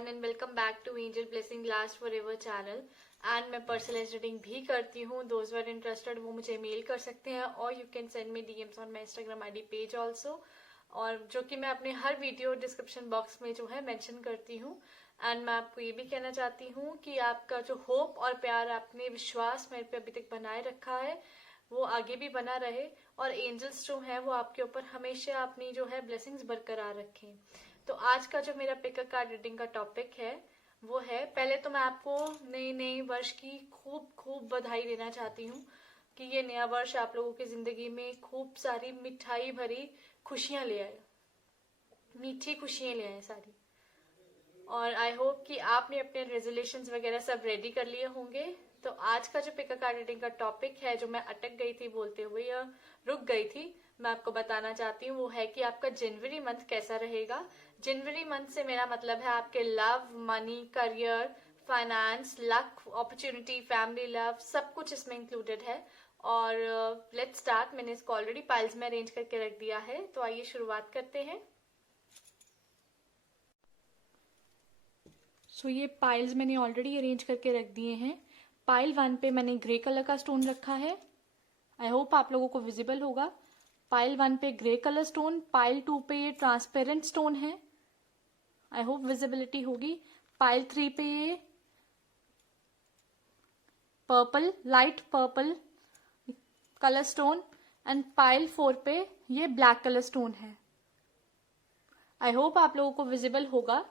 everyone and welcome back to Angel Blessing Last Forever channel. And मैं personalise reading भी करती हूँ. Those were interested वो मुझे मेल कर सकते हैं और you can send me DMs on my Instagram ID page also, और जो कि मैं अपने हर वीडियो डिस्क्रिप्शन बॉक्स में जो है मेंशन करती हूँ. एंड मैं आपको ये भी कहना चाहती हूँ कि आपका जो होप और प्यार, आपने विश्वास मेरे पे अभी तक बनाए रखा है, वो आगे भी बना रहे और एंजल्स जो है वो आपके ऊपर हमेशा अपनी जो है ब्लेसिंग्स बरकरार रखें. तो आज का जो मेरा पिक कार्ड रीडिंग का टॉपिक है वो है, पहले तो मैं आपको नए वर्ष की खूब बधाई देना चाहती हूँ कि ये नया वर्ष आप लोगों की जिंदगी में खूब सारी मिठाई भरी खुशियां ले आए, मीठी खुशियां ले आए सारी. और आई होप कि आपने अपने रेजोल्यूशंस वगैरह सब रेडी कर लिए होंगे. तो आज का जो पिक कार्ड रीडिंग का टॉपिक है, जो मैं अटक गई थी बोलते हुए या रुक गई थी, मैं आपको बताना चाहती हूँ वो है कि आपका जनवरी मंथ कैसा रहेगा. जनवरी मंथ से मेरा मतलब है आपके love, money, career, finance, luck, opportunity, family love, सब कुछ इसमें इंक्लूडेड है. और लेट्स स्टार्ट. मैंने इसको ऑलरेडी पाइल्स में अरेंज करके रख दिया है, तो आइए शुरुआत करते हैं. सो ये पाइल्स मैंने ऑलरेडी अरेंज करके रख दिए हैं. पाइल 1 पे मैंने ग्रे कलर का स्टोन रखा है. आई होप आप लोगों को विजिबल होगा. पाइल 1 पे ग्रे कलर स्टोन, पाइल 2 पे ये ट्रांसपेरेंट स्टोन है. आई होप विजिबिलिटी होगी. पाइल 3 पे ये purple, light purple colour stone, and pile 4 पे ये ब्लैक कलर स्टोन है. आई होप आप लोगों को विजिबल होगा.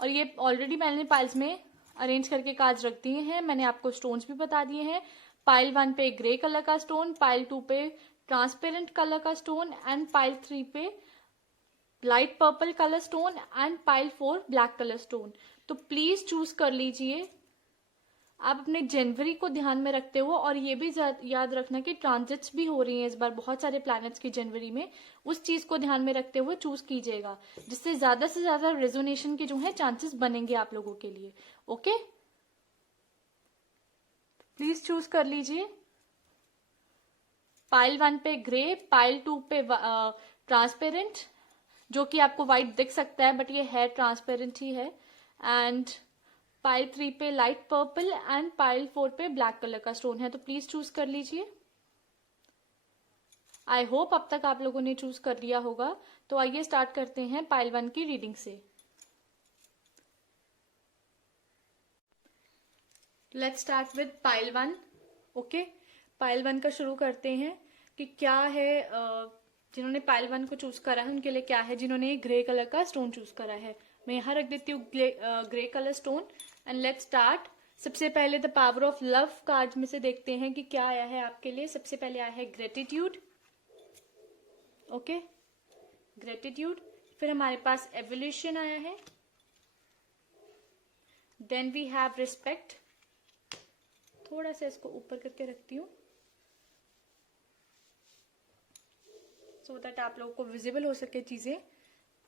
और ये ऑलरेडी मैंने पाइल्स में अरेंज करके कार्ड्स रख दिए हैं. मैंने आपको स्टोन्स भी बता दिए हैं. पाइल 1 पे ग्रे कलर का स्टोन, पाइल 2 पे ट्रांसपेरेंट कलर का स्टोन, एंड पाइल 3 पे light purple colour stone, and pile 4 black colour stone. तो प्लीज चूज कर लीजिए. आप अपने जनवरी को ध्यान में रखते हो, और ये भी याद रखना कि ट्रांजिट्स भी हो रही हैं इस बार बहुत सारे प्लैनेट्स की जनवरी में. उस चीज को ध्यान में रखते हुए चूज कीजिएगा, जिससे ज्यादा से ज्यादा रेजोनेशन के जो है चांसेस बनेंगे आप लोगों के लिए. ओके, प्लीज चूज कर लीजिए. पाइल 1 पे ग्रे, पाइल 2 पे ट्रांसपेरेंट, जो कि आपको व्हाइट दिख सकता है बट ये है ट्रांसपेरेंट ही है, एंड पाइल 3 पे लाइट पर्पल, एंड पाइल 4 पे ब्लैक कलर का स्टोन है. तो प्लीज चूज कर लीजिए. आई होप अब तक आप लोगों ने चूज कर लिया होगा. तो आइए स्टार्ट करते हैं पाइल 1 की रीडिंग से. Let's start with pile 1. Okay, pile 1 का शुरू करते हैं कि क्या है. जिन्होंने पाइल 1 को चूज करा है उनके लिए क्या है. जिन्होंने ग्रे कलर का स्टोन चूज करा है, मैं यहाँ रख देती हूँ grey colour stone. And let's start. सबसे पहले the power of love card में से देखते हैं कि क्या आया है आपके लिए. सबसे पहले आया है ग्रेटिट्यूड. Okay, gratitude. फिर हमारे पास एवोल्यूशन आया है. Then we have respect. थोड़ा सा इसको ऊपर करके रखती हूँ सो दैट आप लोगों को विजिबल हो सके चीजें.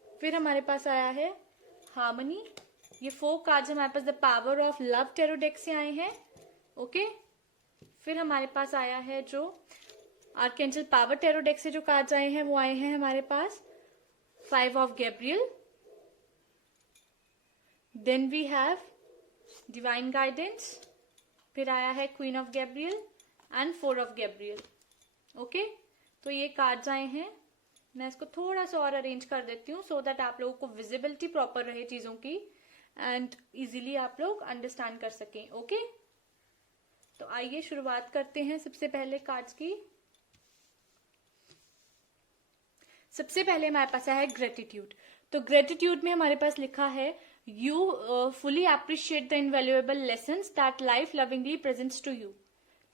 फिर हमारे पास आया है हार्मनी. ये 4 कार्ड्स हमारे पास the power of love tarot deck से आए हैं. ओके, फिर हमारे पास आया है जो आर्कएंजल पावर टैरो डेक से जो कार्ड्स आए हैं वो आए हैं हमारे पास 5 of Gabriel. Then we have divine guidance. फिर आया है queen of Gabriel and 4 of Gabriel. Okay, तो ये कार्ड्स आए हैं. मैं इसको थोड़ा सा और अरेंज कर देती हूँ सो दैट आप लोगों को विजिबिलिटी प्रॉपर रहे चीजों की एंड इजीली आप लोग अंडरस्टैंड कर सकें. ओके, तो आइए शुरुआत करते हैं सबसे पहले कार्ड्स की. सबसे पहले हमारे पास है ग्रेटिट्यूड. तो ग्रेटिट्यूड में हमारे पास लिखा है you fully appreciate the invaluable lessons that life lovingly presents to you.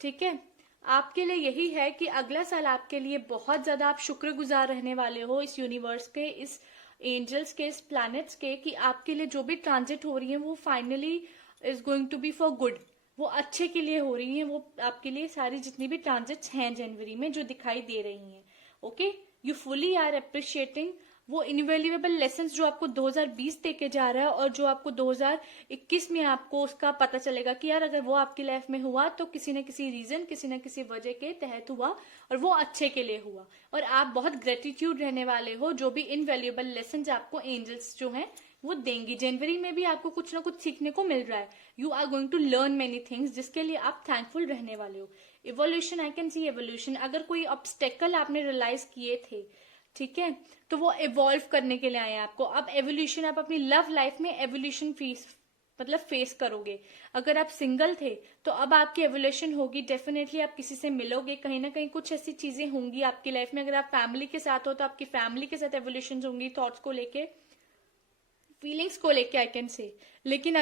ठीक है, आपके लिए यही है कि अगला साल आपके लिए बहुत ज्यादा आप शुक्रगुजार रहने वाले हो इस यूनिवर्स के, इस एंजल्स के, इस प्लैनेट्स के, कि आपके लिए जो भी ट्रांजिट हो रही है वो finally is going to be for good. वो अच्छे के लिए हो रही है. वो आपके लिए सारी जितनी भी ट्रांजिट्स हैं जनवरी में जो दिखाई दे रही हैं. Okay, you fully are appreciating वो इनवैल्यूएबल लेसन्स जो आपको 2020 दे के जा रहा है और जो आपको 2021 में आपको उसका पता चलेगा कि यार अगर वो आपकी लाइफ में हुआ तो किसी न किसी रीजन, किसी न किसी वजह के तहत हुआ और वो अच्छे के लिए हुआ, और आप बहुत ग्रेटिट्यूड रहने वाले हो जो भी इनवैल्यूएबल लेसन्स आपको एंजल्स जो हैं वो देंगी। जनवरी में भी आपको कुछ ना कुछ सीखने को मिल रहा है, you are going to learn many things जिसके लिए आप थैंकफुल रहने वाले हो। Evolution, I can see evolution. अगर कोई ऑब्स्टेकल आपने रियलाइज किए थे, ठीक है, तो वो इवॉल्व करने के लिए आए हैं आपको। अब एवोल्यूशन, आप अपनी लव लाइफ में एवोल्यूशन फेस करोगे। अगर आप सिंगल थे तो अब आपकी एवोल्यूशन होगी, डेफिनेटली आप किसी से मिलोगे, कहीं ना कहीं कुछ ऐसी चीजें होंगी आपकी लाइफ में। अगर आप फैमिली के साथ हो तो आपकी फैमिली के साथ एवोल्यूशन होंगी, थॉट्स को लेके, फीलिंग्स को लेके, आई कैन से। लेकिन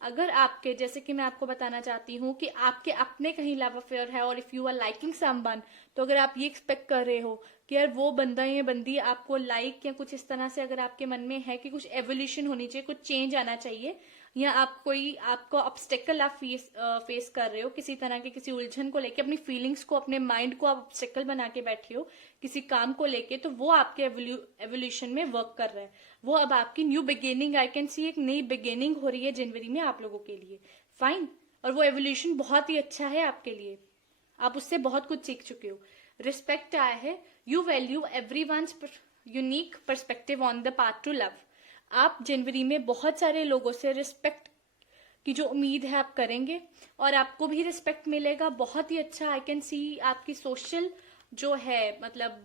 अगर आपके, जैसे कि मैं आपको बताना चाहती हूँ कि आपके अपने कहीं लव अफेयर है और if you are liking someone, तो अगर आप ये एक्सपेक्ट कर रहे हो कि यार वो बंदा या बंदी आपको लाइक या कुछ इस तरह से अगर आपके मन में है कि कुछ एवोल्यूशन होनी चाहिए, कुछ चेंज आना चाहिए, या आपको ऑब्स्टेकल आप फेस कर रहे हो किसी तरह के, किसी उलझन को लेके, अपनी फीलिंग्स को, अपने माइंड को आप ऑब्स्टेकल बना के बैठे हो किसी काम को लेके, तो वो आपके एवोल्यूशन में वर्क कर रहा है। वो अब आपकी न्यू बिगिनिंग, आई कैन सी, एक नई बिगिनिंग हो रही है जनवरी में आप लोगों के लिए। फाइन। और वो एवोल्यूशन बहुत ही अच्छा है आपके लिए, आप उससे बहुत कुछ सीख चुके हो। रिस्पेक्ट आया है, you value everyone's unique perspective on the path to love. आप जनवरी में बहुत सारे लोगों से रिस्पेक्ट की जो उम्मीद है आप करेंगे और आपको भी रिस्पेक्ट मिलेगा। बहुत ही अच्छा, आई कैन सी, आपकी सोशल जो है, मतलब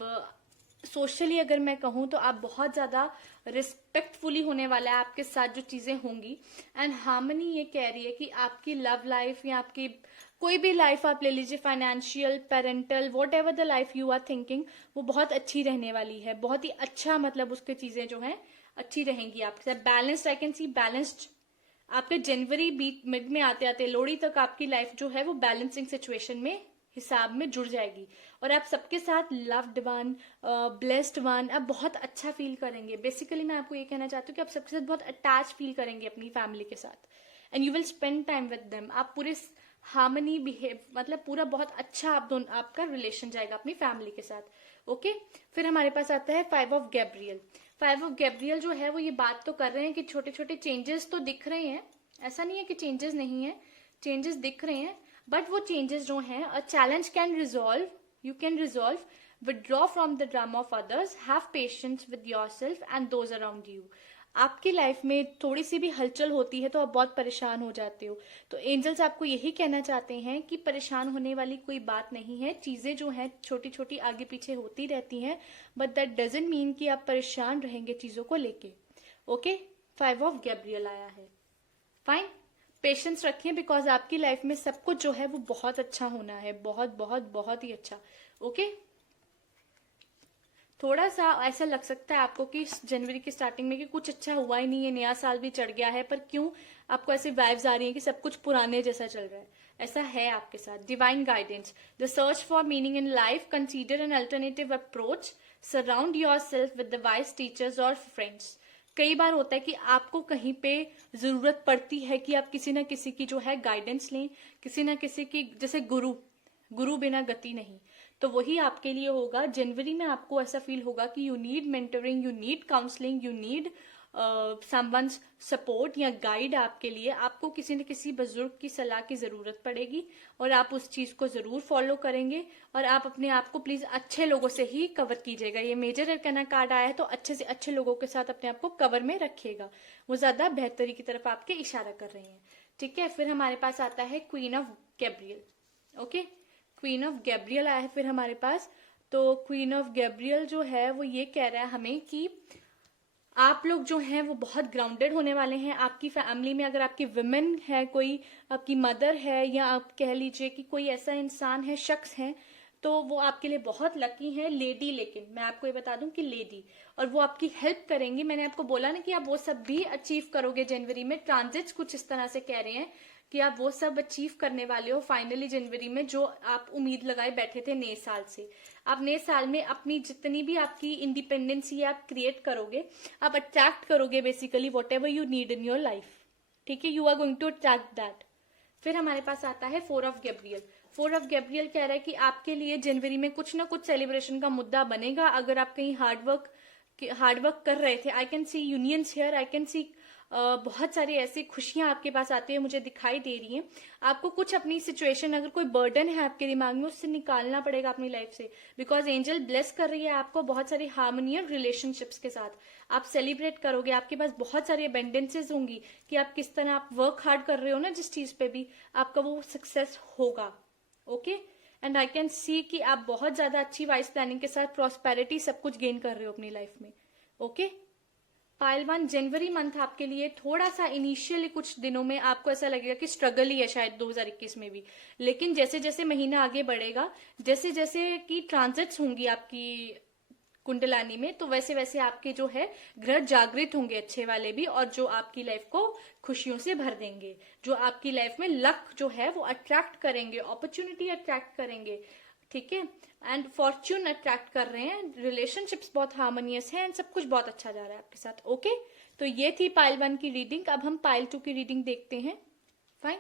सोशली अगर मैं कहूँ तो आप बहुत ज्यादा रिस्पेक्टफुली होने वाला है आपके साथ जो चीजें होंगी। एंड हार्मनी ये कह रही है कि आपकी लव लाइफ या आपकी कोई भी लाइफ आप ले लीजिए, financial, parental, whatever the life you are thinking, वो बहुत अच्छी रहने वाली है। बहुत ही अच्छा, मतलब उसके चीजें जो हैं अच्छी रहेंगी आपके साथ। Balanced, I can C balanced. आपके जनवरी मिड में आते आते लोहड़ी तक आपकी लाइफ जो है वो बैलेंसिंग सिचुएशन में, हिसाब में जुड़ जाएगी और आप सबके साथ लव्ड वन, ब्लेस्ड वन, आप बहुत अच्छा फील करेंगे। बेसिकली मैं आपको ये कहना चाहती हूँ कि आप सबके साथ बहुत अटैच फील करेंगे अपनी फैमिली के साथ, and you will spend time with them. आप पूरे हार्मनी बिहेव, मतलब पूरा बहुत अच्छा आपका रिलेशन जाएगा अपनी फैमिली के साथ। ओके, फिर हमारे पास आता है 5 ऑफ गैब्रियल। 5 ऑफ गैब्रियल जो है वो ये बात तो कर रहे हैं कि छोटे छोटे चेंजेस तो दिख रहे हैं, ऐसा नहीं है कि चेंजेस नहीं है, चेंजेस दिख रहे हैं, बट वो चेंजेस जो हैं, a challenge can resolve, you can resolve, withdraw from the drama of others, have patience with yourself and those around you. आपकी लाइफ में थोड़ी सी भी हलचल होती है तो आप बहुत परेशान हो जाते हो, तो एंजल्स आपको यही कहना चाहते हैं कि परेशान होने वाली कोई बात नहीं है। चीजें जो हैं छोटी छोटी आगे पीछे होती रहती हैं, बट दैट डजंट मीन कि आप परेशान रहेंगे चीजों को लेके। ओके, 5 ऑफ गैब्रियल आया है। फाइन, पेशेंस रखिए बिकॉज आपकी लाइफ में सब कुछ जो है वो बहुत अच्छा होना है, बहुत बहुत बहुत ही अच्छा। ओके, थोड़ा सा ऐसा लग सकता है आपको कि जनवरी की स्टार्टिंग में कि कुछ अच्छा हुआ ही नहीं है, नया साल भी चढ़ गया है, पर क्यों आपको ऐसी वाइब्स आ रही है कि सब कुछ पुराने जैसा चल रहा है? ऐसा है आपके साथ। Divine guidance, the search for meaning in life, consider an alternative approach, surround yourself with the wise teachers और फ्रेंड्स। कई बार होता है कि आपको कहीं पे जरूरत पड़ती है कि आप किसी ना किसी की जो है गाइडेंस लें, किसी ना किसी की, जैसे गुरु बिना गति नहीं, तो वही आपके लिए होगा। जनवरी में आपको ऐसा फील होगा कि you need mentoring, you need counselling, you need someone's support या गाइड। आपके लिए आपको किसी न किसी बुजुर्ग की सलाह की जरूरत पड़ेगी और आप उस चीज को जरूर फॉलो करेंगे। और आप अपने आप को प्लीज अच्छे लोगों से ही कवर कीजिएगा। ये मेजर अरकाना कार्ड आया है तो अच्छे से अच्छे लोगों के साथ अपने आप को कवर में रखिएगा, वो ज्यादा बेहतरी की तरफ आपके इशारा कर रहे हैं। ठीक है, फिर हमारे पास आता है queen of Gabriel. Okay, queen of Gabriel आया है फिर हमारे पास। तो क्वीन ऑफ गैब्रियल जो है वो ये कह रहा है हमें कि आप लोग जो हैं वो बहुत ग्राउंडेड होने वाले हैं। आपकी फैमिली में अगर आपकी विमेन है, कोई आपकी मदर है, या आप कह लीजिए कि कोई ऐसा इंसान है, शख्स है, तो वो आपके लिए बहुत लकी है। लेडी, लेकिन मैं आपको ये बता दूं कि लेडी, और वो आपकी हेल्प करेंगी। मैंने आपको बोला ना कि आप वो सब भी अचीव करोगे जनवरी में। ट्रांजिट्स कुछ इस तरह से कह रहे हैं कि आप वो सब अचीव करने वाले हो फाइनली जनवरी में, जो आप उम्मीद लगाए बैठे थे नए साल से। आप नए साल में अपनी जितनी भी आपकी इंडिपेंडेंसी आप क्रिएट करोगे, आप अट्रैक्ट करोगे basically whatever you need in your life. ठीक है, you are going to attract that. फिर हमारे पास आता है 4 ऑफ गैब्रियल। 4 ऑफ गैब्रियल कह रहा है कि आपके लिए जनवरी में कुछ ना कुछ सेलिब्रेशन का मुद्दा बनेगा। अगर आप कहीं हार्डवर्क कर रहे थे, आई can see unions here, I can सी बहुत सारी ऐसी खुशियां आपके पास आती है, मुझे दिखाई दे रही हैं। आपको कुछ अपनी सिचुएशन, अगर कोई बर्डन है आपके दिमाग में, उससे निकालना पड़ेगा अपनी लाइफ से, बिकॉज एंजल ब्लेस कर रही है आपको बहुत सारी हार्मनी और रिलेशनशिप्स के साथ। आप सेलिब्रेट करोगे, आपके पास बहुत सारी अबेंडेंसेस होंगी कि आप किस तरह आप वर्क हार्ड कर रहे हो ना, जिस चीज पे भी आपका वो सक्सेस होगा। ओके, एंड आई कैन सी कि आप बहुत ज्यादा अच्छी वाइज प्लानिंग के साथ प्रॉस्पेरिटी सब कुछ गेन कर रहे हो अपनी लाइफ में। ओके, पाइल 1, जनवरी मंथ आपके लिए थोड़ा सा इनिशियली कुछ दिनों में आपको ऐसा लगेगा कि स्ट्रगल ही है शायद 2021 में भी, लेकिन जैसे जैसे महीना आगे बढ़ेगा, जैसे जैसे कि ट्रांजिट्स होंगी आपकी कुंडलानी में, तो वैसे वैसे आपके जो है ग्रह जागृत होंगे, अच्छे वाले भी, और जो आपकी लाइफ को खुशियों से भर देंगे, जो आपकी लाइफ में लक जो है वो अट्रैक्ट करेंगे, अपॉर्चुनिटी अट्रैक्ट करेंगे। ठीक है, एंड फॉर्च्यून अट्रैक्ट कर रहे हैं, रिलेशनशिप्स बहुत हार्मोनियस है, एंड सब कुछ बहुत अच्छा जा रहा है आपके साथ। ओके, तो ये थी पाइल 1 की रीडिंग। अब हम पाइल 2 की रीडिंग देखते हैं। Fine,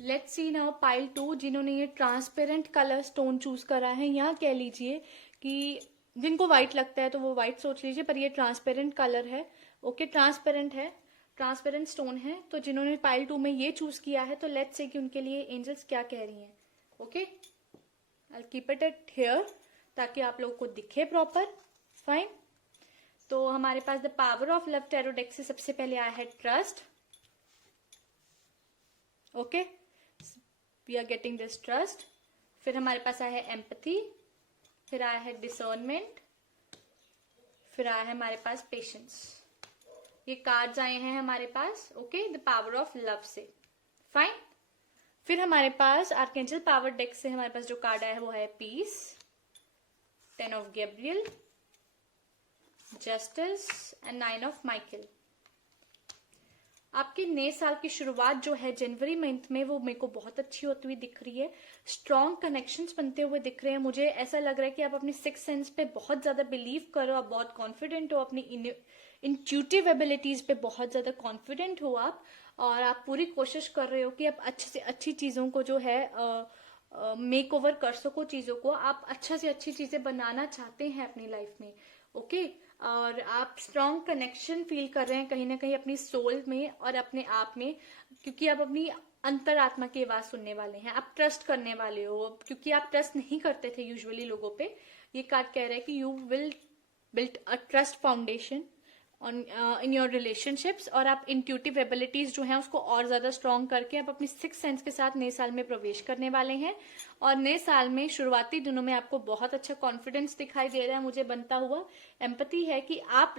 let's see now pile 2, जिन्होंने ये ट्रांसपेरेंट कलर स्टोन चूज करा है, यहाँ कह लीजिए कि जिनको व्हाइट लगता है तो वो व्हाइट सोच लीजिए, पर ये ट्रांसपेरेंट कलर है। ओके, ट्रांसपेरेंट है, ट्रांसपेरेंट स्टोन है, तो जिन्होंने पाइल 2 में ये चूज किया है, तो लेट्स से कि उनके लिए एंजल्स क्या कह रही हैं। Okay, I keep it at here ताकि आप लोगों को दिखे प्रॉपर। फाइन, तो हमारे पास the power of love tarot deck से सबसे पहले आया है trust. Okay, we are getting this trust. फिर हमारे पास आया है एम्पथी, फिर आया है डिसर्नमेंट, फिर आया है हमारे पास पेशेंस। ये कार्ड्स आए हैं हमारे पास। Okay, the power of love से। फाइन, फिर हमारे पास आर्कएंजल पावर डेक से हमारे पास जो कार्ड आया है वो है peace, 10 of Gabriel, justice and 9 of Michael. आपके नए साल की शुरुआत जो है जनवरी मंथ में, वो मेरे को बहुत अच्छी होती हुई दिख रही है। स्ट्रॉन्ग कनेक्शंस बनते हुए दिख रहे हैं। मुझे ऐसा लग रहा है कि आप अपनी सिक्स सेंस पे बहुत ज्यादा बिलीव करो, आप बहुत कॉन्फिडेंट हो, अपनी इंट्यूटिव एबिलिटीज पे बहुत ज्यादा कॉन्फिडेंट हो आप, और आप पूरी कोशिश कर रहे हो कि आप अच्छे से अच्छी चीजों को जो है मेक ओवर कर सको, चीजों को आप अच्छा से अच्छी चीजें बनाना चाहते हैं अपनी लाइफ में। ओके, और आप स्ट्रॉन्ग कनेक्शन फील कर रहे हैं कहीं ना कहीं अपनी सोल में और अपने आप में, क्योंकि आप अपनी अंतरात्मा की आवाज सुनने वाले हैं, आप ट्रस्ट करने वाले हो, क्योंकि आप ट्रस्ट नहीं करते थे यूजुअली लोगों पे। ये कार्ड कह रहा है कि you will build a trust foundation in your relationships, और आप इंट्यूटिव एबिलिटीज जो हैं उसको और ज्यादा स्ट्रॉन्ग करके आप अपनी सिक्स सेंस के साथ नए साल में प्रवेश करने वाले हैं। और नए साल में शुरुआती दिनों में आपको बहुत अच्छा कॉन्फिडेंस दिखाई दे रहा है मुझे बनता हुआ। एम्पैथी है कि आप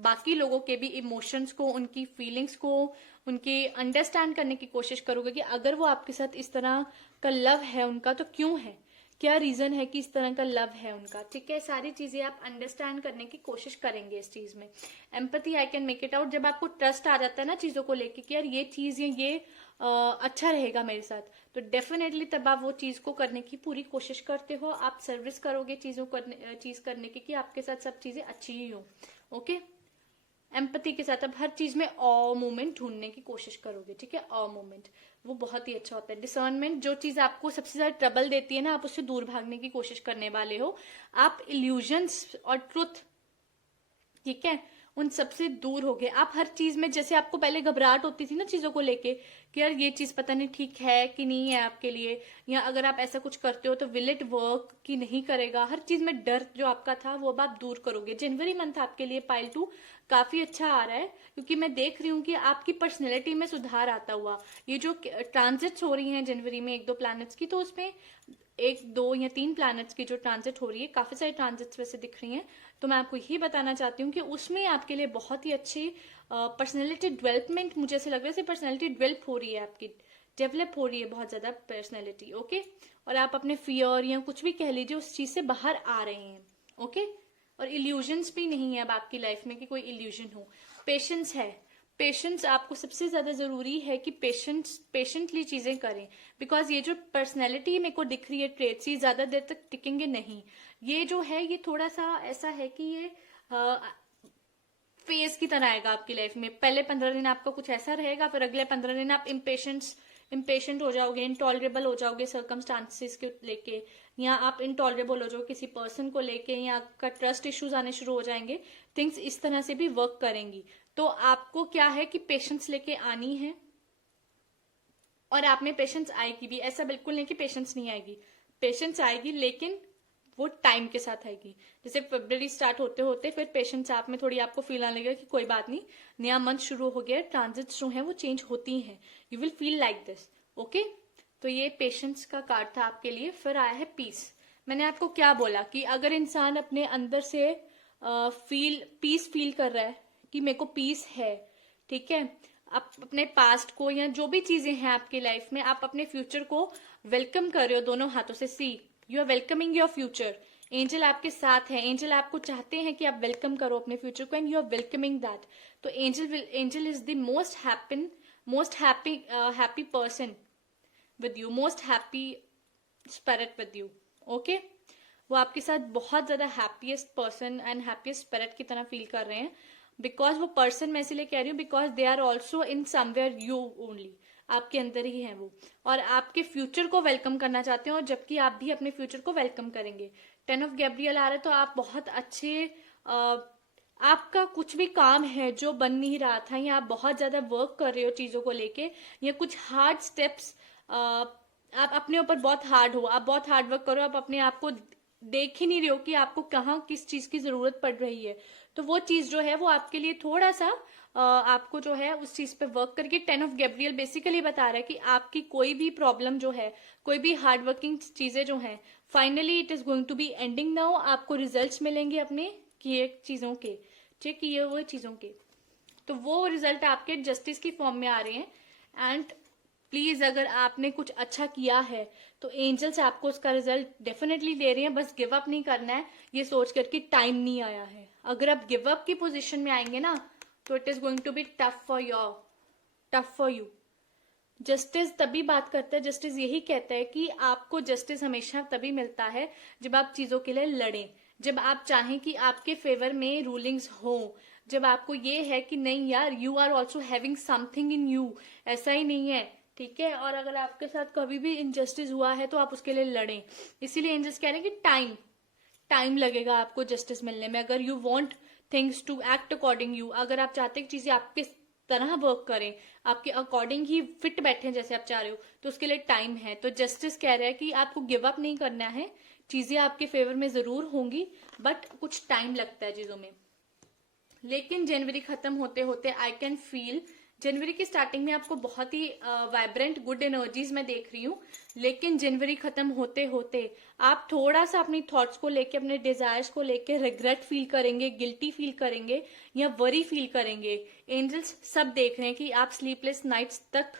बाकी लोगों के भी इमोशंस को, उनकी फीलिंग्स को, उनकी अंडरस्टैंड करने की कोशिश करोगे कि अगर वो आपके साथ इस तरह का लव है उनका तो क्यों है, क्या रीजन है कि इस तरह का लव है उनका। ठीक है, सारी चीजें आप अंडरस्टैंड करने की कोशिश करेंगे इस चीज में। Empathy, I can make it out, जब आपको ट्रस्ट आ जाता है ना चीजों को लेके कि यार ये चीज ये अच्छा रहेगा मेरे साथ, तो डेफिनेटली तब आप वो चीज को करने की पूरी कोशिश करते हो, आप सर्विस करोगे चीज करने की कि आपके साथ सब चीजें अच्छी ही हो। ओके, एम्पैथी के साथ अब हर चीज में ऑ मोमेंट ढूंढने की कोशिश करोगे। ठीक है, ऑ मोमेंट वो बहुत ही अच्छा होता है। डिसर्नमेंट, जो चीज आपको सबसे ज्यादा ट्रबल देती है ना, आप उससे दूर भागने की कोशिश करने वाले हो। आप इल्यूजन्स और ट्रुथ, ठीक है, उन सबसे दूर हो गए। आप हर चीज में, जैसे आपको पहले घबराहट होती थी ना चीजों को लेके कि यार ये चीज पता नहीं ठीक है कि नहीं है आपके लिए, या अगर आप ऐसा कुछ करते हो तो विल इट वर्क कि नहीं करेगा, हर चीज में डर जो आपका था वो अब आप दूर करोगे। जनवरी मंथ आपके लिए पाइल 2 काफी अच्छा आ रहा है, क्योंकि मैं देख रही हूँ कि आपकी पर्सनैलिटी में सुधार आता हुआ। ये जो ट्रांजिट्स हो रही हैं जनवरी में 1-2 प्लैनेट्स की, तो उसमें 1-2 या 3 प्लैनेट्स की जो ट्रांजिट हो रही है, काफी सारी ट्रांजिट्स वैसे दिख रही हैं, तो मैं आपको यही बताना चाहती हूँ कि उसमें आपके लिए बहुत ही अच्छी पर्सनैलिटी डेवलपमेंट, मुझे ऐसे लग रहा है पर्सनैलिटी डेवलप हो रही है आपकी, डेवलप हो रही है बहुत ज्यादा पर्सनैलिटी। ओके, और आप अपने फियर या कुछ भी कह लीजिए उस चीज से बाहर आ रहे हैं। ओके, और इल्यूजन्स भी नहीं है अब आपकी लाइफ में कि कोई इल्यूजन हो। पेशेंस है, पेशेंस आपको सबसे ज्यादा जरूरी है कि पेशेंटली चीजें करें, बिकॉज ये जो पर्सनैलिटी मेरे को दिख रही है ट्रेट्स, ये ज्यादा देर तक टिकेंगे नहीं। ये जो है ये थोड़ा सा ऐसा है कि ये फेज की तरह आएगा आपकी लाइफ में। पहले 15 दिन आपका कुछ ऐसा रहेगा, फिर अगले 15 दिन आप इम्पेशेंट हो जाओगे, इनटॉलरेबल हो जाओगे सर्कमस्टांसिस के लेके, या आप इनटॉलरेबल हो जाओगे किसी पर्सन को लेके, या आपका ट्रस्ट इश्यूज आने शुरू हो जाएंगे। थिंग्स इस तरह से भी वर्क करेंगी। तो आपको क्या है कि पेशेंस लेके आनी है, और आप में पेशेंस आएगी भी। ऐसा बिल्कुल नहीं कि पेशेंस नहीं आएगी, पेशेंस आएगी, लेकिन वो टाइम के साथ आएगी। जैसे फरवरी स्टार्ट होते होते फिर पेशेंस आप में थोड़ी आपको फील आने लगेगा कि कोई बात नहीं, नया मंथ शुरू हो गया, ट्रांजिट्स जो है वो चेंज होती हैं, you will feel like this. Okay, तो ये पेशेंस का कार्ड था आपके लिए। फिर आया है पीस। मैंने आपको क्या बोला कि अगर इंसान अपने अंदर से पीस फील कर रहा है कि मेरे को पीस है, ठीक है, आप अपने पास्ट को या जो भी चीजें हैं आपकी लाइफ में, आप अपने फ्यूचर को वेलकम कर रहे हो दोनों हाथों से। See, you are welcoming your future. Angel आपके साथ है, एंजल आपको चाहते हैं कि आप वेलकम करो अपने फ्यूचर को, and you are welcoming that. तो angel is the most happy person with you, most happy spirit with you. Okay, वो आपके साथ बहुत ज्यादा happiest person and happiest spirit की तरह फील कर रहे हैं। बिकॉज वो पर्सन मैं इसलिए कह रही हूँ because they are also in somewhere you only, आपके अंदर ही है वो, और आपके फ्यूचर को वेलकम करना चाहते हैं, और जबकि आप भी अपने फ्यूचर को वेलकम करेंगे। 10 ऑफ गैब्रियल आ रहा है, तो आप बहुत अच्छे आपका कुछ भी काम है जो बन नहीं रहा था, या आप बहुत ज्यादा वर्क कर रहे हो चीजों को लेके, या कुछ हार्ड स्टेप्स आप अपने ऊपर बहुत हार्ड हो, आप बहुत हार्ड वर्क करो, आप अपने आप को देख ही नहीं रहे हो कि आपको कहाँ किस चीज की जरूरत पड़ रही है। तो वो चीज जो है वो आपके लिए थोड़ा सा आपको जो है उस चीज पे वर्क करके 10 ऑफ गैब्रियल बेसिकली बता रहा है कि आपकी कोई भी प्रॉब्लम जो है, कोई भी हार्ड वर्किंग चीजें जो हैं, finally it is going to be ending now. आपको रिजल्ट्स मिलेंगे अपने किए चीजों के, ठीक, किए हुए चीजों के। तो वो रिजल्ट आपके जस्टिस की फॉर्म में आ रहे हैं। एंड प्लीज, अगर आपने कुछ अच्छा किया है तो एंजल्स आपको उसका रिजल्ट डेफिनेटली दे रहे हैं। बस गिव अप नहीं करना है ये सोच कर कि टाइम नहीं आया है। अगर आप गिव अप की पोजीशन में आएंगे ना, तो it is going to be tough for you. Justice तभी बात करता है, जस्टिस यही कहता है कि आपको जस्टिस हमेशा तभी मिलता है जब आप चीजों के लिए लड़ें, जब आप चाहें कि आपके फेवर में रूलिंग्स हो, जब आपको ये है कि नहीं यार, you are also having something in you, ऐसा ही नहीं है, ठीक है। और अगर आपके साथ कभी भी इनजस्टिस हुआ है तो आप उसके लिए लड़ें। इसीलिए एंजल्स कह रहे हैं कि टाइम लगेगा आपको जस्टिस मिलने में। अगर you want things to act according you, अगर आप चाहते हैं कि चीजें आपके तरह वर्क करें, आपके अकॉर्डिंग ही फिट बैठे जैसे आप चाह रहे हो, तो उसके लिए टाइम है। तो जस्टिस कह रहा है कि आपको गिव अप नहीं करना है, चीजें आपके फेवर में जरूर होंगी, बट कुछ टाइम लगता है चीजों में। लेकिन जनवरी खत्म होते होते आई कैन फील, जनवरी की स्टार्टिंग में आपको बहुत ही वाइब्रेंट गुड एनर्जीज मैं देख रही हूँ, लेकिन जनवरी खत्म होते होते आप थोड़ा सा अपनी थॉट्स को लेके, अपने डिजायर्स को लेके रिग्रेट फील करेंगे, गिल्टी फील करेंगे, या वरी फील करेंगे। एंजल्स सब देख रहे हैं कि आप स्लीपलेस नाइट्स तक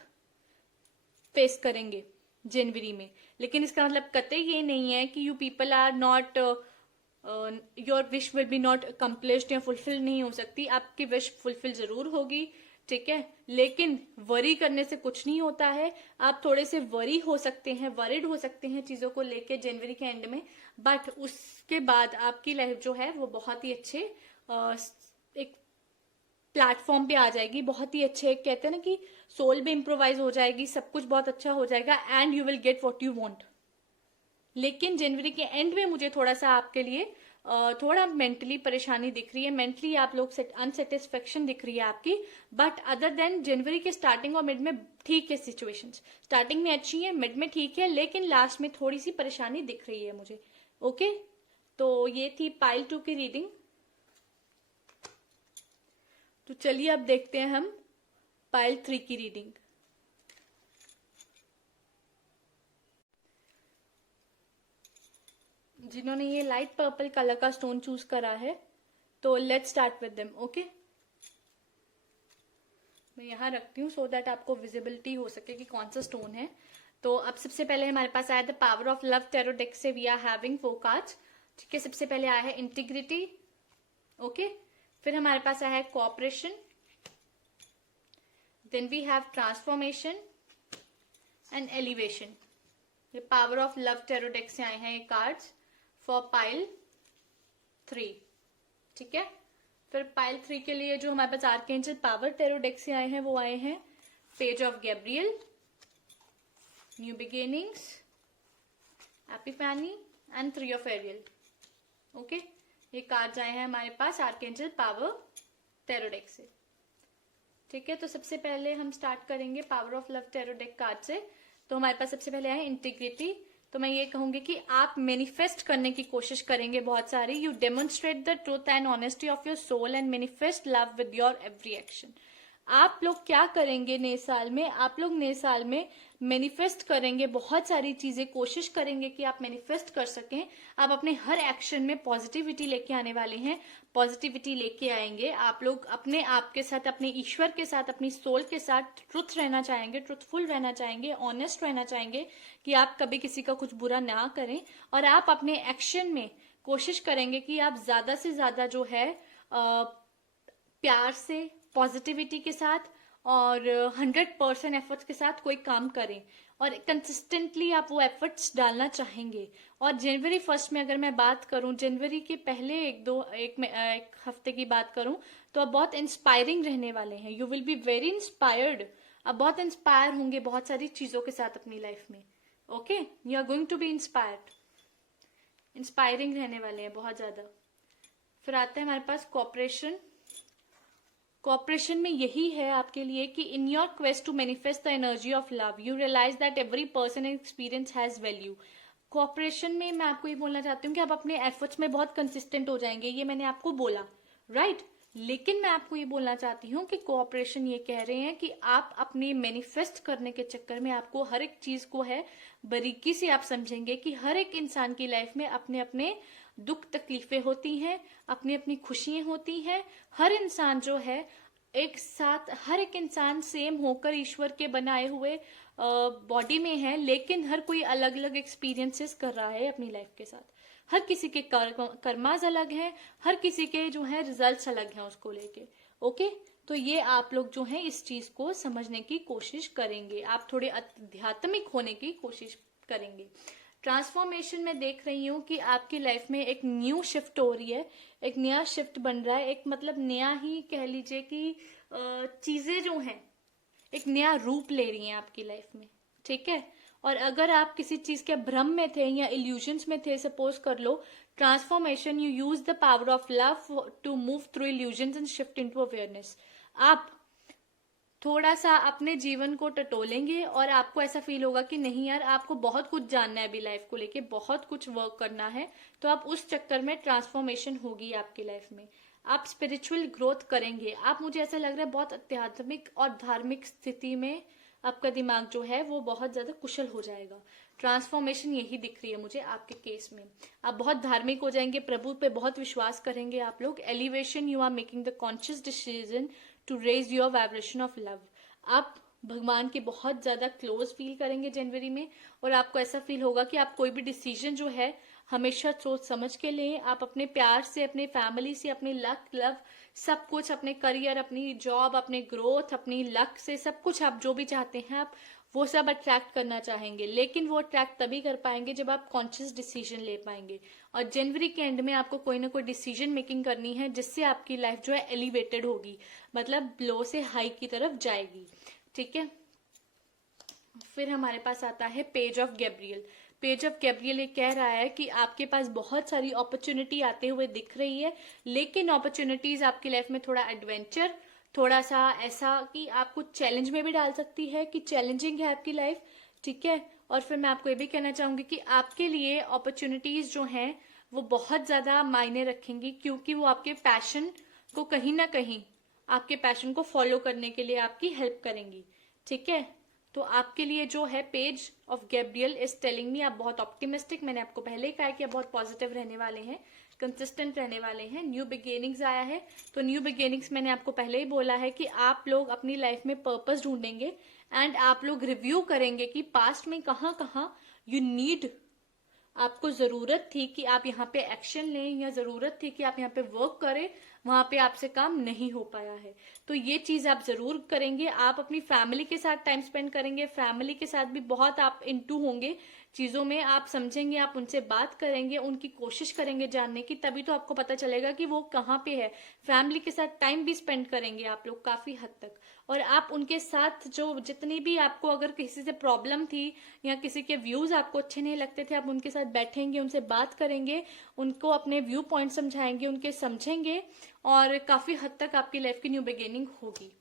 फेस करेंगे जनवरी में। लेकिन इसका मतलब कतई ये नहीं है कि you people are not, your wish will be not accomplished, या फुलफिल नहीं हो सकती। आपकी विश फुलफिल जरूर होगी, ठीक है, लेकिन वरी करने से कुछ नहीं होता है। आप थोड़े से वरी हो सकते हैं, वरिड हो सकते हैं चीजों को लेके जनवरी के एंड में, बट उसके बाद आपकी लाइफ जो है वो बहुत ही अच्छे एक प्लेटफॉर्म पे आ जाएगी। बहुत ही अच्छे, कहते हैं ना कि सोल भी इम्प्रोवाइज हो जाएगी, सब कुछ बहुत अच्छा हो जाएगा, and you will get what you want. लेकिन जनवरी के एंड में मुझे थोड़ा सा आपके लिए थोड़ा मेंटली परेशानी दिख रही है, मेंटली आप लोग अनसेटिस्फेक्शन दिख रही है आपकी। बट अदर देन जनवरी के स्टार्टिंग और मिड में ठीक है सिचुएशंस, स्टार्टिंग में अच्छी है, मिड में ठीक है, लेकिन लास्ट में थोड़ी सी परेशानी दिख रही है मुझे। ओके, तो ये थी पाइल 2 की रीडिंग। तो चलिए अब देखते हैं हम पाइल 3 की रीडिंग। जिन्होंने ये लाइट पर्पल कलर का स्टोन चूज करा है, तो let's start with them. Okay, मैं यहाँ रखती हूँ सो दैट आपको विजिबिलिटी हो सके कि कौन सा स्टोन है। तो अब सबसे पहले हमारे पास आया the power of love tarot deck से वी आर हैविंग 4 कार्ड्स, ठीक है। सबसे पहले आया है इंटीग्रिटी, ओके। फिर हमारे पास आया है cooperation, then we have transformation and elevation. ये power of love tarot deck से आए हैं ये कार्ड्स फॉर पाइल 3, ठीक है। फिर पाइल 3 के लिए जो हमारे पास आर्कएंजल पावर टैरो डेक से आए हैं वो आए हैं page of Gabriel, new beginnings, epiphany and 3 of Ariel. Okay, ये कार्ड्स आए हैं हमारे पास आर्कएंजल पावर टैरो डेक से। ठीक है, तो सबसे पहले हम स्टार्ट करेंगे power of love tarot deck card से। तो हमारे पास सबसे पहले है इंटीग्रिटी। तो मैं ये कहूंगी कि आप मैनिफेस्ट करने की कोशिश करेंगे बहुत सारी। You demonstrate the truth and honesty of your soul and manifest love with your every action. आप लोग क्या करेंगे नए साल में? आप लोग नए साल में मैनिफेस्ट करेंगे बहुत सारी चीजें, कोशिश करेंगे कि आप मैनिफेस्ट कर सकें। आप अपने हर एक्शन में पॉजिटिविटी लेके आने वाले हैं, पॉजिटिविटी लेके आएंगे। आप लोग अपने आप के साथ, अपने ईश्वर के साथ, अपनी सोल के साथ ट्रुथ रहना चाहेंगे, ट्रुथफुल रहना चाहेंगे, ऑनेस्ट रहना चाहेंगे कि आप कभी किसी का कुछ बुरा ना करें। और आप अपने एक्शन में कोशिश करेंगे कि आप ज्यादा से ज्यादा जो है प्यार से, पॉजिटिविटी के साथ और 100% एफर्ट्स के साथ कोई काम करें और कंसिस्टेंटली आप वो एफर्ट्स डालना चाहेंगे। और जनवरी 1 में अगर मैं बात करूं, जनवरी के पहले एक हफ्ते की बात करूं, तो आप बहुत इंस्पायरिंग रहने वाले हैं। You will be very inspired. आप बहुत इंस्पायर होंगे बहुत सारी चीजों के साथ अपनी लाइफ में। Okay, you are going to be inspired, inspiring रहने वाले हैं बहुत ज्यादा। फिर आता है हमारे पास कोऑपरेशन। कोऑपरेशन में यही है आपके लिए कि in your quest to manifest the energy of love you realise that every person experience has value. Cooperation में मैं आपको ये बोलना चाहती हूँ कि आप अपने एफर्ट्स में बहुत कंसिस्टेंट हो जाएंगे, ये मैंने आपको बोला, राइट। लेकिन मैं आपको ये बोलना चाहती हूँ कि कोऑपरेशन ये कह रहे हैं कि आप अपने मैनिफेस्ट करने के चक्कर में आपको हर एक चीज को है बारीकी से आप समझेंगे कि हर एक इंसान की लाइफ में अपने अपने दुख तकलीफें होती हैं, अपनी अपनी खुशियां होती हैं। हर इंसान जो है एक साथ, हर एक इंसान सेम होकर ईश्वर के बनाए हुए बॉडी में है, लेकिन हर कोई अलग अलग एक्सपीरियंसेस कर रहा है अपनी लाइफ के साथ। हर किसी के कर्मास अलग हैं, हर किसी के जो है रिजल्ट्स अलग हैं उसको लेके। ओके, तो ये आप लोग जो है इस चीज को समझने की कोशिश करेंगे, आप थोड़े आध्यात्मिक होने की कोशिश करेंगे। ट्रांसफॉर्मेशन में देख रही हूँ कि आपकी लाइफ में एक न्यू शिफ्ट हो रही है, एक नया शिफ्ट बन रहा है, एक मतलब नया ही कह लीजिए कि चीजें जो हैं एक नया रूप ले रही हैं आपकी लाइफ में। ठीक है, और अगर आप किसी चीज के भ्रम में थे या इल्यूजन्स में थे, सपोज कर लो, transformation you use the power of love to move through illusions and shift into awareness. आप थोड़ा सा अपने जीवन को टटोलेंगे और आपको ऐसा फील होगा कि नहीं यार, आपको बहुत कुछ जानना है अभी लाइफ को लेके, बहुत कुछ वर्क करना है। तो आप उस चक्कर में ट्रांसफॉर्मेशन होगी आपकी लाइफ में, आप स्पिरिचुअल ग्रोथ करेंगे। आप, मुझे ऐसा लग रहा है, बहुत आध्यात्मिक और धार्मिक स्थिति में आपका दिमाग जो है वो बहुत ज्यादा कुशल हो जाएगा। ट्रांसफॉर्मेशन यही दिख रही है मुझे आपके केस में। आप बहुत धार्मिक हो जाएंगे, प्रभु पे बहुत विश्वास करेंगे आप लोग। Elevation, you are making the conscious decision to raise your vibration of love. आप भगवान के बहुत ज्यादा क्लोज फील करेंगे जनवरी में, और आपको ऐसा फील होगा कि आप कोई भी डिसीजन जो है हमेशा सोच समझ के लें। आप अपने प्यार से, अपने फैमिली से, अपने लक, लव, सब कुछ, अपने करियर, अपनी जॉब, अपने ग्रोथ, अपनी लक से सब कुछ आप जो भी चाहते हैं आप वो सब अट्रैक्ट करना चाहेंगे। लेकिन वो अट्रैक्ट तभी कर पाएंगे जब आप कॉन्शियस डिसीजन ले पाएंगे। और जनवरी के एंड में आपको कोई ना कोई डिसीजन मेकिंग करनी है जिससे आपकी लाइफ जो है एलिवेटेड होगी, मतलब लो से हाई की तरफ जाएगी। ठीक है, फिर हमारे पास आता है page of Gabriel. Page of Gabriel ये कह रहा है कि आपके पास बहुत सारी अपॉर्चुनिटी आते हुए दिख रही है, लेकिन अपॉर्चुनिटीज आपकी लाइफ में थोड़ा एडवेंचर, थोड़ा सा ऐसा कि आपको चैलेंज में भी डाल सकती है कि चैलेंजिंग है आपकी लाइफ। ठीक है, और फिर मैं आपको ये भी कहना चाहूंगी कि आपके लिए अपॉर्चुनिटीज जो हैं वो बहुत ज्यादा मायने रखेंगी, क्योंकि वो आपके पैशन को कहीं ना कहीं, आपके पैशन को फॉलो करने के लिए आपकी हेल्प करेंगी। ठीक है, तो आपके लिए जो है page of Gabriel is telling मी आप बहुत ऑप्टिमिस्टिक, मैंने आपको पहले ही कहा कि आप बहुत पॉजिटिव रहने वाले हैं, कंसिस्टेंट रहने वाले हैं। न्यू बिगिनिंग्स आया है, तो न्यू बिगिनिंग्स मैंने आपको पहले ही बोला है कि आप लोग अपनी लाइफ में पर्पस ढूंढेंगे एंड आप लोग रिव्यू करेंगे कि पास्ट में कहाँ कहाँ यू नीड, आपको जरूरत थी कि आप यहाँ पे एक्शन लें, या जरूरत थी कि आप यहाँ पे वर्क करें, वहां पे आपसे काम नहीं हो पाया है। तो ये चीज आप जरूर करेंगे। आप अपनी फैमिली के साथ टाइम स्पेंड करेंगे, फैमिली के साथ भी बहुत आप इनटू होंगे चीजों में आप समझेंगे, आप उनसे बात करेंगे, उनकी कोशिश करेंगे जानने की, तभी तो आपको पता चलेगा कि वो कहाँ पे है। फैमिली के साथ टाइम भी स्पेंड करेंगे आप लोग काफी हद तक, और आप उनके साथ जो जितनी भी आपको अगर किसी से प्रॉब्लम थी या किसी के व्यूज आपको अच्छे नहीं लगते थे, आप उनके साथ बैठेंगे, उनसे बात करेंगे, उनको अपने व्यू पॉइंट समझाएंगे, उनके समझेंगे, और काफी हद तक आपकी लाइफ की न्यू बिगिनिंग होगी।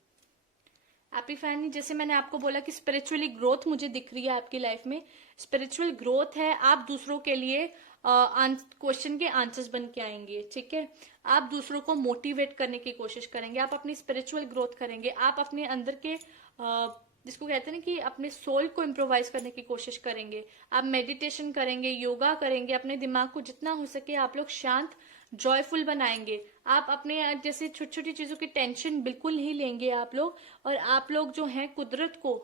एपिफैनी, जैसे मैंने आपको बोला कि स्पिरिचुअली ग्रोथ मुझे दिख रही है आपकी लाइफ में, स्पिरिचुअल ग्रोथ है, आप दूसरों के लिए क्वेश्चन के आंसर्स बन के आएंगे, ठीक है। आप दूसरों को मोटिवेट करने की कोशिश करेंगे, आप अपनी स्पिरिचुअल ग्रोथ करेंगे, आप अपने अंदर के जिसको कहते हैं ना कि अपने सोल को इम्प्रोवाइज करने की कोशिश करेंगे, आप मेडिटेशन करेंगे, योगा करेंगे, अपने दिमाग को जितना हो सके आप लोग शांत जॉयफुल बनाएंगे। आप अपने जैसे छोटी छोटी चीजों की टेंशन बिल्कुल नहीं लेंगे आप लोग, और आप लोग जो हैं कुदरत को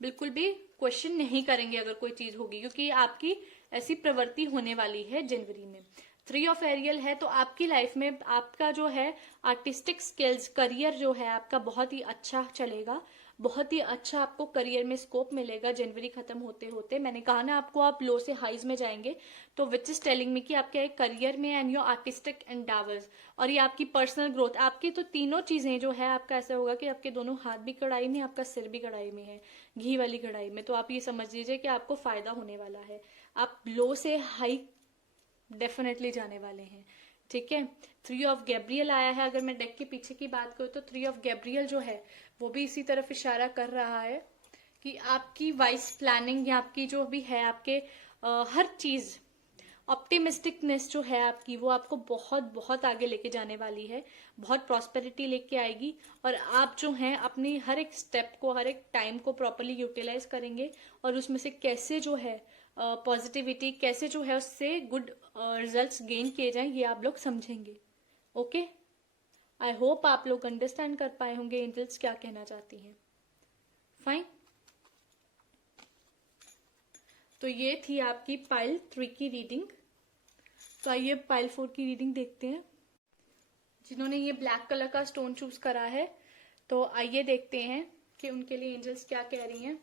बिल्कुल भी क्वेश्चन नहीं करेंगे अगर कोई चीज होगी, क्योंकि आपकी ऐसी प्रवृत्ति होने वाली है जनवरी में। 3 ऑफ एरियल है, तो आपकी लाइफ में आपका जो है आर्टिस्टिक स्किल्स, करियर जो है आपका बहुत ही अच्छा चलेगा, बहुत ही अच्छा आपको करियर में स्कोप मिलेगा जनवरी खत्म होते होते। मैंने कहा ना आपको, आप लो से हाइज में जाएंगे, तो विच इज टेलिंग मी कि आपके एक करियर में एंड योर आर्टिस्टिक एंडावर्स, और ये आपकी पर्सनल ग्रोथ, आपकी तो तीनों चीजें जो है आपका ऐसा होगा कि आपके दोनों हाथ भी कढ़ाई में, आपका सिर भी कढ़ाई में है, घी वाली कढ़ाई में। तो आप ये समझ लीजिए कि आपको फायदा होने वाला है, आप लो से हाई डेफिनेटली जाने वाले हैं, ठीक है। 3 ऑफ गैब्रियल आया है, अगर मैं डेक के पीछे की बात करूं तो 3 ऑफ गैब्रियल जो है वो भी इसी तरफ इशारा कर रहा है कि आपकी वाइज प्लानिंग या आपकी जो भी है आपके हर चीज ऑप्टिमिस्टिकनेस जो है आपकी, वो आपको बहुत बहुत आगे लेके जाने वाली है, बहुत प्रॉस्पेरिटी लेके आएगी, और आप जो हैं अपनी हर एक स्टेप को, हर एक टाइम को प्रॉपरली यूटिलाइज करेंगे, और उसमें से कैसे जो है पॉजिटिविटी कैसे जो है उससे गुड रिजल्ट्स गेन किए जाएं, ये आप लोग समझेंगे। ओके, आई होप आप लोग अंडरस्टैंड कर पाए होंगे एंजल्स क्या कहना चाहती हैं। फाइन, तो ये थी आपकी पाइल 3 की रीडिंग। तो आइए पाइल 4 की रीडिंग देखते हैं। जिन्होंने ये ब्लैक कलर का स्टोन चूज करा है, तो आइए देखते हैं कि उनके लिए एंजल्स क्या कह रही हैं।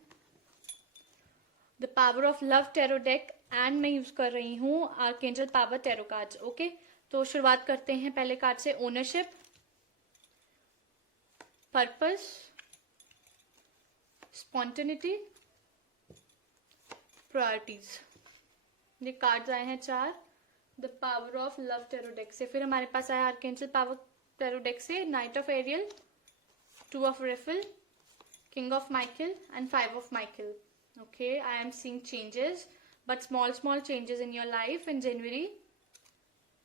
The power of love tarot deck, and मैं यूज कर रही हूँ archangel power tarot cards. Okay, तो शुरुआत करते हैं पहले कार्ड से, ओनरशिप, पर्पस, स्पॉन्टेनिटी, प्रायोरिटीज। ये कार्ड्स आए हैं 4 the power of love tarot deck से। फिर हमारे पास आया आर्कएंजल पावर टैरो डेक से knight of Ariel, 2 of Raphael, king of Michael and 5 of Michael. Okay, I am seeing changes, but small changes in your life in January.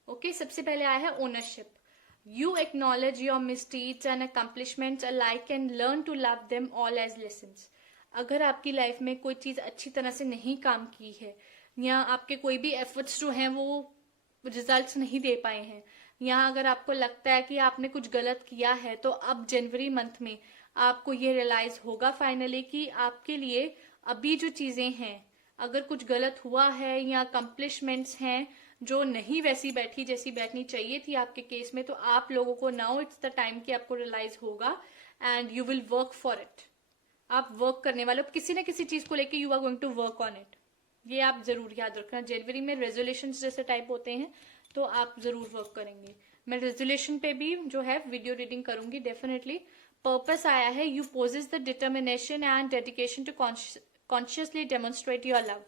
Okay, सबसे पहले आया है ownership. You acknowledge your misdeeds and accomplishments alike and learn to love them all as lessons. अगर आपकी life में कोई चीज अच्छी तरह से नहीं काम की है, या आपके कोई भी एफर्ट्स जो हैं वो रिजल्ट्स नहीं दे पाए हैं, या अगर आपको लगता है कि आपने कुछ गलत किया है, तो अब जनवरी मंथ में आपको ये रियलाइज होगा फाइनली कि आपके लिए अभी जो चीजें हैं, अगर कुछ गलत हुआ है या अकम्प्लिशमेंट्स हैं जो नहीं वैसी बैठी जैसी बैठनी चाहिए थी आपके केस में, तो आप लोगों को नाउ इट्स द टाइम कि आपको रियलाइज होगा and you will work for it. आप वर्क करने वाले हो किसी न किसी चीज को लेके, you are going to work on it. ये आप जरूर याद रखना। जनवरी में रेजोल्यूशंस जैसे टाइप होते हैं, तो आप जरूर वर्क करेंगे। मैं रेजोल्यूशन पे भी जो है वीडियो रीडिंग करूंगी डेफिनेटली। पर्पस आया है, you possess the determination and dedication to consciously demonstrate your love.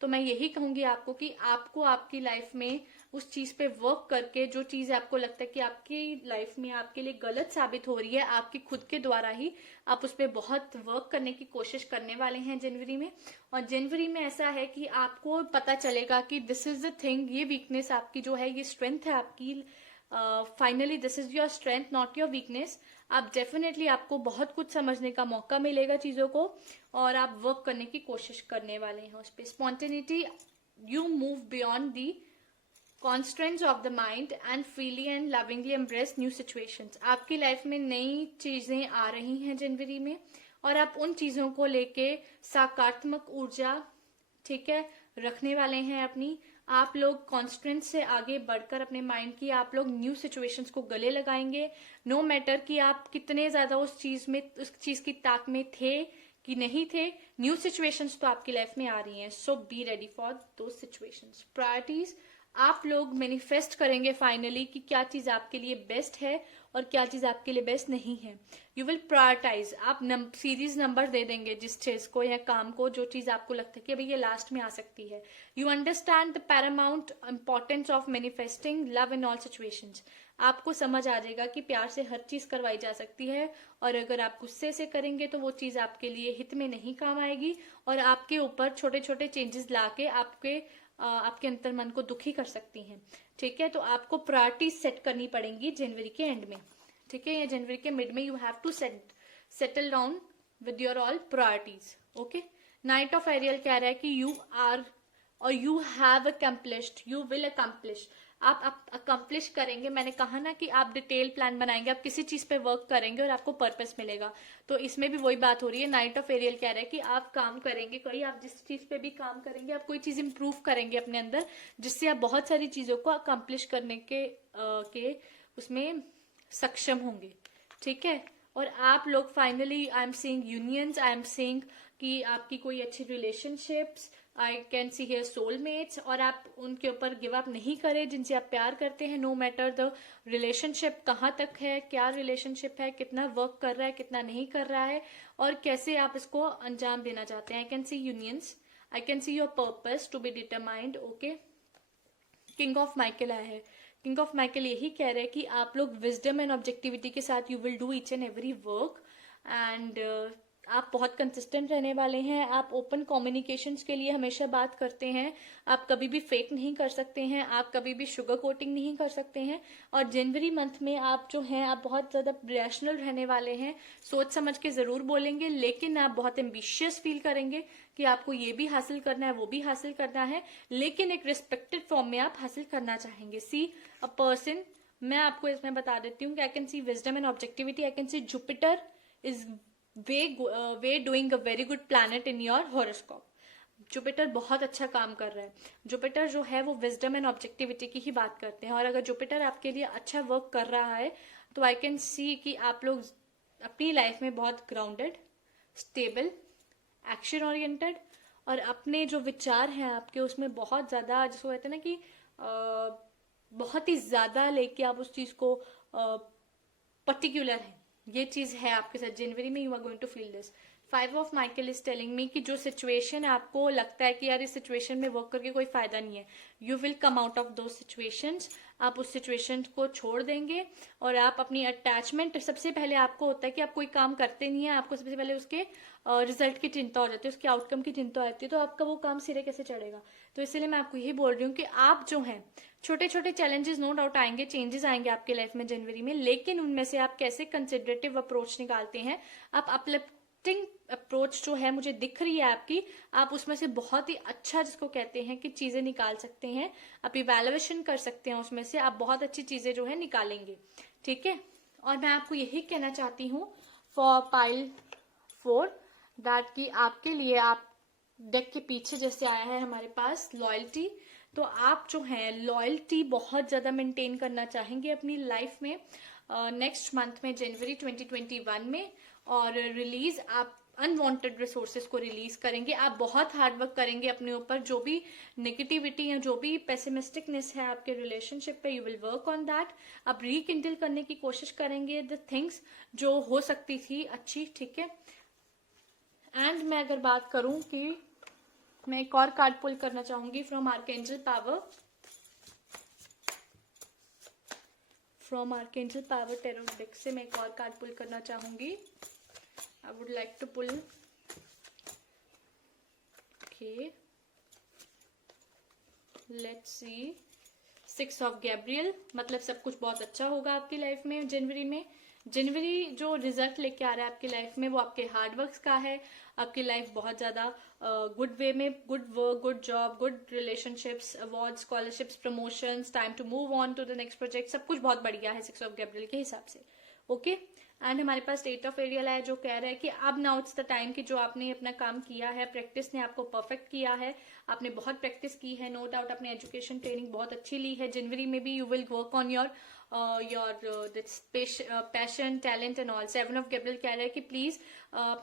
तो मैं यही कहूंगी आपको कि आपको आपकी लाइफ में उस चीज पे वर्क करके, जो चीज आपको लगता है कि आपकी लाइफ में आपके लिए गलत साबित हो रही है, आपकी खुद के द्वारा ही आप उस पर बहुत वर्क करने की कोशिश करने वाले हैं जनवरी में। और जनवरी में ऐसा है कि आपको पता चलेगा कि दिस इज द थिंग, ये वीकनेस आपकी जो है, ये स्ट्रेंथ है आपकी। Finally this is your strength, not your weakness. आप डेफिनेटली, आपको बहुत कुछ समझने का मौका मिलेगा चीजों को, और आप वर्क करने की कोशिश करने वाले हैं उस पर। Spontaneity, you move beyond the constraints of the mind and freely and lovingly embrace new situations. आपकी लाइफ में नई चीजें आ रही हैं जनवरी में, और आप उन चीजों को लेके सकारात्मक ऊर्जा, ठीक है, रखने वाले हैं अपनी। आप लोग कॉन्स्टेंट से आगे बढ़कर अपने माइंड की, आप लोग न्यू सिचुएशंस को गले लगाएंगे। नो मैटर कि आप कितने ज्यादा उस चीज की ताक में थे कि नहीं थे, न्यू सिचुएशंस तो आपकी लाइफ में आ रही हैं, सो बी रेडी फॉर दो सिचुएशंस। प्रायोरिटीज आप लोग मैनिफेस्ट करेंगे फाइनली कि क्या चीज आपके लिए बेस्ट है और क्या चीज आपके लिए बेस्ट नहीं है। यू विल प्रायोरिटाइज, आप सीरीज नंबर दे देंगे जिस चीज को या काम को, जो चीज आपको लगता है कि अभी ये लास्ट में आ सकती है। You understand the Paramount importance of manifesting love in all situations. आपको समझ आ जाएगा कि प्यार से हर चीज करवाई जा सकती है, और अगर आप गुस्से से करेंगे तो वो चीज आपके लिए हित में नहीं काम आएगी, और आपके ऊपर छोटे छोटे चेंजेस लाके आपके अंतर मन को दुखी कर सकती हैं। ठीक है, तो आपको प्रायोरिटीज सेट करनी पड़ेंगी जनवरी के एंड में। ठीक है, या जनवरी के मिड में you have to settle down with your all priorities. Okay, knight of Ariel कह रहा है कि यू आर और you have accomplished, you will accomplish, आप अकम्प्लिश करेंगे। मैंने कहा ना कि आप डिटेल प्लान बनाएंगे, आप किसी चीज पे वर्क करेंगे और आपको पर्पस मिलेगा। तो इसमें भी वही बात हो रही है। नाइट ऑफ एरियल कह रहा है कि आप काम करेंगे, कोई आप जिस चीज पे भी काम करेंगे, आप कोई चीज इंप्रूव करेंगे अपने अंदर, जिससे आप बहुत सारी चीजों को अकम्प्लिश करने के उसमें सक्षम होंगे। ठीक है, और आप लोग finally, I am seeing unions, I am seeing कि आपकी कोई अच्छी relationships, I can see here soulmates, और आप उनके ऊपर गिव अप नहीं करें जिनसे आप प्यार करते हैं, नो मैटर द रिलेशनशिप कहाँ तक है, क्या रिलेशनशिप है, कितना वर्क कर रहा है, कितना नहीं कर रहा है, और कैसे आप इसको अंजाम देना चाहते हैं। I can see unions, I can see your purpose to be determined. Okay, king of Michael आया है। किंग ऑफ माइकल यही कह रहे हैं कि आप लोग विजडम एंड ऑब्जेक्टिविटी के साथ you will do each and every work, and आप बहुत कंसिस्टेंट रहने वाले हैं। आप ओपन कम्युनिकेशंस के लिए हमेशा बात करते हैं, आप कभी भी फेक नहीं कर सकते हैं, आप कभी भी शुगर कोटिंग नहीं कर सकते हैं। और जनवरी मंथ में आप जो हैं, आप बहुत ज़्यादा रैशनल रहने वाले हैं, सोच समझ के ज़रूर बोलेंगे, लेकिन आप बहुत एम्बिशियस फील करेंगे कि आपको ये भी हासिल करना है, वो भी हासिल करना है, लेकिन एक रिस्पेक्टेड फॉर्म में आप हासिल करना चाहेंगे। सी अ पर्सन, मैं आपको इसमें बता देती हूँ कि आई can C wisdom and objectivity, I can C Jupiter is way doing a very good planet in your horoscope. Jupiter बहुत अच्छा काम कर रहा है। जुपिटर जो है वो विजडम एंड ऑब्जेक्टिविटी की ही बात करते हैं, और अगर जुपिटर आपके लिए अच्छा वर्क कर रहा है तो आई कैन सी कि आप लोग अपनी लाइफ में बहुत ग्राउंडेड, स्टेबल, एक्शन ओरिएंटेड, और अपने जो विचार हैं आपके उसमें बहुत ज्यादा, जिसको कहते हैं ना कि बहुत ही ज्यादा लेके आप उस चीज को पर्टिकुलर है, ये चीज है आपके साथ। जनवरी में you are going to feel this. 5 of Michael is telling me कि जो सिचुएशन आपको लगता है कि यार इस सिचुएशन में वर्क करके कोई फायदा नहीं है, you will come out of दो सिचुएशंस। आप उस सिचुएशन को छोड़ देंगे, और आप अपनी अटैचमेंट, सबसे पहले आपको होता है कि आप कोई काम करते नहीं है, आपको सबसे पहले उसके रिजल्ट की चिंता हो जाती है, उसके आउटकम की चिंता होती है, तो आपका वो काम सिरे कैसे चढ़ेगा। तो इसलिए मैं आपको यही बोल रही हूँ कि आप जो हैं, छोटे छोटे चैलेंजेस नो डाउट आएंगे, चेंजेस आएंगे आपके लाइफ में जनवरी में, लेकिन उनमें से आप कैसे कंसिडरेटिव अप्रोच निकालते हैं, आप अपलिफ्टिंग अप्रोच जो है मुझे दिख रही है आपकी, आप उसमें से बहुत ही अच्छा, जिसको कहते हैं कि चीजें निकाल सकते हैं, आप इवैल्यूएशन कर सकते हैं, उसमें से आप बहुत अच्छी चीजें जो है निकालेंगे। ठीक है, और मैं आपको यही कहना चाहती हूँ फॉर पाइल 4 दैट कि आपके लिए, आप डेक के पीछे जैसे आया है हमारे पास लॉयल्टी, तो आप जो है लॉयल्टी बहुत ज्यादा मेंटेन करना चाहेंगे अपनी लाइफ में नेक्स्ट मंथ में, जनवरी 2021 में। और रिलीज, आप अनवांटेड रिसोर्सेज को रिलीज करेंगे, आप बहुत हार्ड वर्क करेंगे अपने ऊपर, जो भी नेगेटिविटी है, जो भी पेसिमिस्टिकनेस है आपके रिलेशनशिप पे, you will work on that. आप रिकिंडल करने की कोशिश करेंगे द थिंग्स जो हो सकती थी अच्छी। ठीक है, एंड मैं अगर बात करूं कि मैं एक और कार्ड पुल करना चाहूंगी from archangel power, from archangel power tarot deck से मैं एक और कार्ड पुल करना चाहूंगी। I would like to pull, okay, let's see 6 of Gabriel, मतलब सब कुछ बहुत अच्छा होगा आपकी लाइफ में जनवरी में। जनवरी जो रिजल्ट लेके आ रहा है आपकी लाइफ में वो आपके हार्ड वर्क का है। आपकी लाइफ बहुत ज्यादा गुड वे में, good work, good job, good relationships, award, scholarships, promotions, time to move on to the next project, सब कुछ बहुत बढ़िया है 6 ऑफ गैब्रियल के हिसाब से। ओके, एंड हमारे पास 8 ऑफ एरियल है जो कह रहा है कि अब नाउ इट्स द टाइम कि जो आपने अपना काम किया है, प्रैक्टिस ने आपको परफेक्ट किया है, आपने बहुत प्रैक्टिस की है, नो डाउट आपने एजुकेशन ट्रेनिंग बहुत अच्छी ली है। जनवरी में भी you will work on your passion, talent and all. 7 of Gabriel कह रहा है कि प्लीज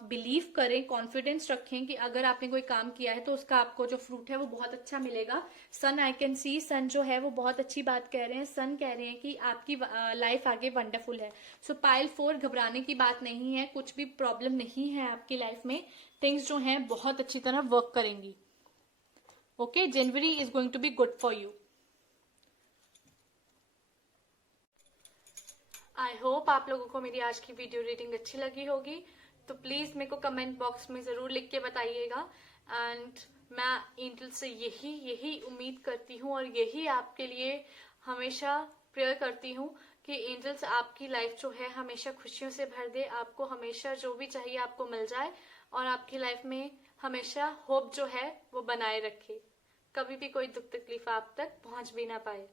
बिलीव करें, कॉन्फिडेंस रखें कि अगर आपने कोई काम किया है तो उसका आपको जो फ्रूट है वो बहुत अच्छा मिलेगा। सन आई कैन सी, सन जो है वो बहुत अच्छी बात कह रहे हैं। सन कह रहे हैं कि आपकी लाइफ आगे वंडरफुल है। सो पाइल 4, घबराने की बात नहीं है, कुछ भी प्रॉब्लम नहीं है आपकी लाइफ में, थिंग्स जो हैं बहुत अच्छी तरह वर्क करेंगी। Okay, January is going to be good for you. I hope आप लोगों को मेरी आज की वीडियो रीडिंग अच्छी लगी होगी, तो प्लीज मेरे को कमेंट बॉक्स में जरूर लिख के बताइएगा। एंड मैं एंजल से यही उम्मीद करती हूँ और यही आपके लिए हमेशा प्रेयर करती हूँ कि एंजल्स आपकी लाइफ जो है हमेशा खुशियों से भर दे, आपको हमेशा जो भी चाहिए आपको मिल जाए और आपकी लाइफ में हमेशा होप जो है वो बनाए रखे, कभी भी कोई दुख तकलीफ आप तक पहुंच भी ना पाए।